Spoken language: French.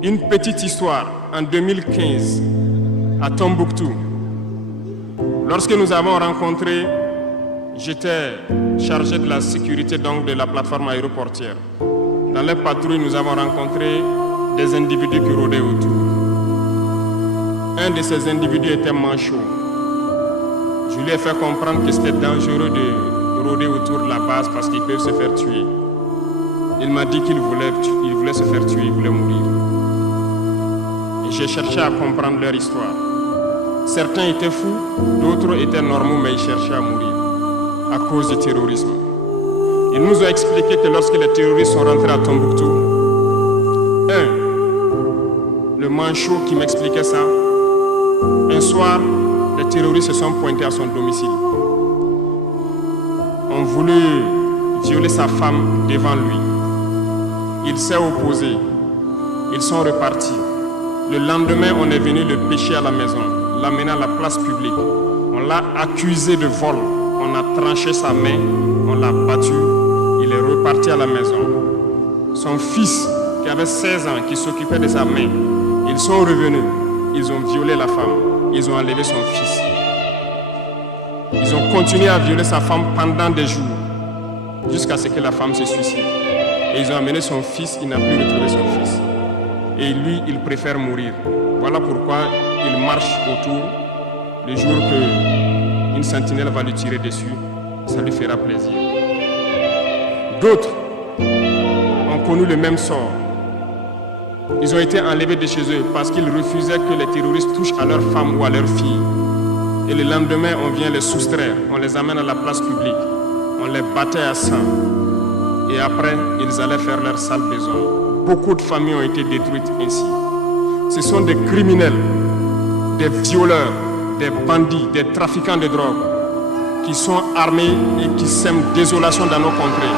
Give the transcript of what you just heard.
Une petite histoire, en 2015, à Tombouctou, lorsque nous avons rencontré, j'étais chargé de la sécurité donc de la plateforme aéroportière. Dans les patrouilles, nous avons rencontré des individus qui rôdaient autour. Un de ces individus était manchot. Je lui ai fait comprendre que c'était dangereux de rôder autour de la base parce qu'ils peuvent se faire tuer. Il m'a dit qu'il voulait se faire tuer, il voulait mourir. Et j'ai cherché à comprendre leur histoire. Certains étaient fous, d'autres étaient normaux, mais ils cherchaient à mourir à cause du terrorisme. Ils nous ont expliqué que lorsque les terroristes sont rentrés à Tombouctou, le manchot qui m'expliquait ça, un soir, les terroristes se sont pointés à son domicile. On voulait violer sa femme devant lui. Il s'est opposé. Ils sont repartis. Le lendemain, on est venu le pêcher à la maison, l'amener à la place publique. On l'a accusé de vol. On a tranché sa main, on l'a battu. Il est reparti à la maison. Son fils, qui avait 16 ans, qui s'occupait de sa main, ils sont revenus. Ils ont violé la femme. Ils ont enlevé son fils. Ils ont continué à violer sa femme pendant des jours, jusqu'à ce que la femme se suicide. Et ils ont amené son fils, il n'a plus retrouvé son fils. Et lui, il préfère mourir. Voilà pourquoi il marche autour le jour qu'une sentinelle va lui tirer dessus. Ça lui fera plaisir. D'autres ont connu le même sort. Ils ont été enlevés de chez eux parce qu'ils refusaient que les terroristes touchent à leurs femmes ou à leurs filles. Et le lendemain, on vient les soustraire, on les amène à la place publique, on les battait à sang. Et après, ils allaient faire leur sale besoin. Beaucoup de familles ont été détruites ainsi. Ce sont des criminels, des violeurs, des bandits, des trafiquants de drogue qui sont armés et qui sèment désolation dans nos contrées.